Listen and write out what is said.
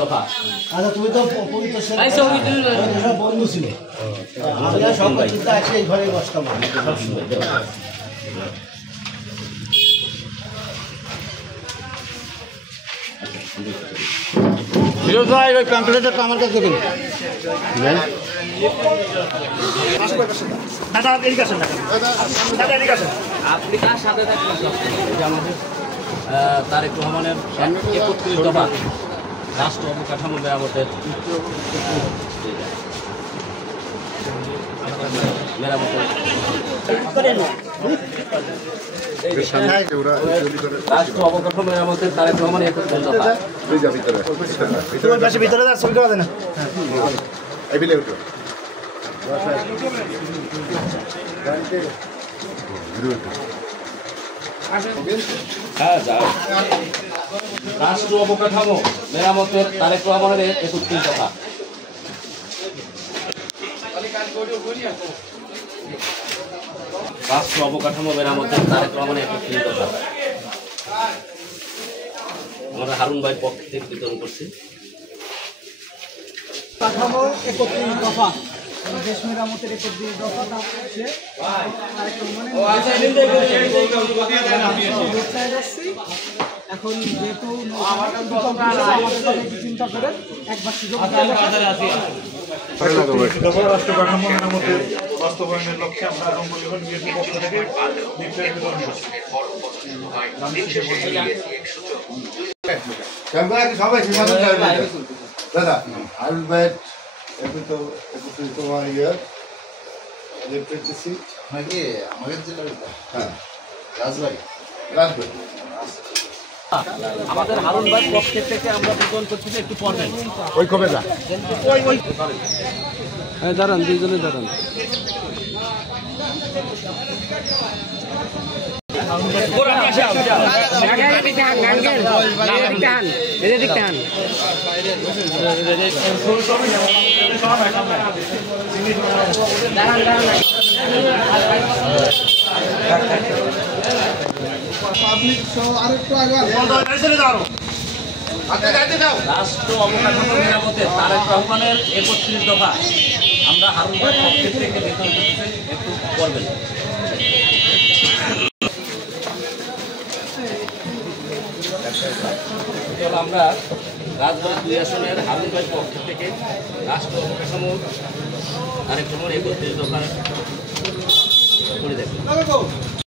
দফা। আচ্ছা তুমি তো বন্ধু ছিল, আমরা সব এই ঘরে বসতাম। ফিরোজ ভাই ওই কম্পিউটারটা আমার কাছে দেবেন। দাদা এদিকে আসেন, দাদা এদিকে আসেন। আপনি কার সাথে থাকবেন? আমাদের তারেক রহমানের 31 দফা রাষ্ট্র অবকাঠামো মেরামতের রাষ্ট্র অবকাঠামো মেরামতের তারেক রহমানের 31 দফা। ভিতরে ছবি করা যায় না। রাষ্ট্র অবকাঠামো মেরামতের তারেক রহমানের 31 দফা। রাষ্ট্র অবকাঠামো মেরামতের তারেক রহমানের 31 দফা আমরা হারুন ভাই পক্ষ থেকে বিতরণ করছি। কাঠামো 31 দফা, দেশ মেরামতের 31 দফা। এখন যেহেতু চিন্তা করে একবার সুযোগ রাষ্ট্র কাঠামো মেরামতের বাস্তবায়নের লক্ষ্যে আমরা রঙ্গলিগঞ্জ বিএনপির পক্ষ থেকে লিফলেট বিতরণ করছি। সবাই দাদা হারুন ভাই এখন তো তোমার দিচ্ছি নাকি আমাদের জেলার? হ্যাঁ রাজবাড়ি। আমাদের হারুন ভাই পক্ষ থেকে আমরা বিতরণ করছি। একটু পড়বেন ওই কবে না দাঁড়ান, দুইজনে দাঁড়ান। রাষ্ট্র অবকাঠামো মেরামতের তারেক রহমানের 31 দফা আমরা হারুন ভাই পক্ষ থেকে বিতরণ করতেছি। একটু করবেন। আমরা রাজবাড়ী 2 আসনের হারুন ভাই পক্ষ থেকে রাষ্ট্র অবকাঠামো তারেক রহমানের 31 দফা করে দেখবেন।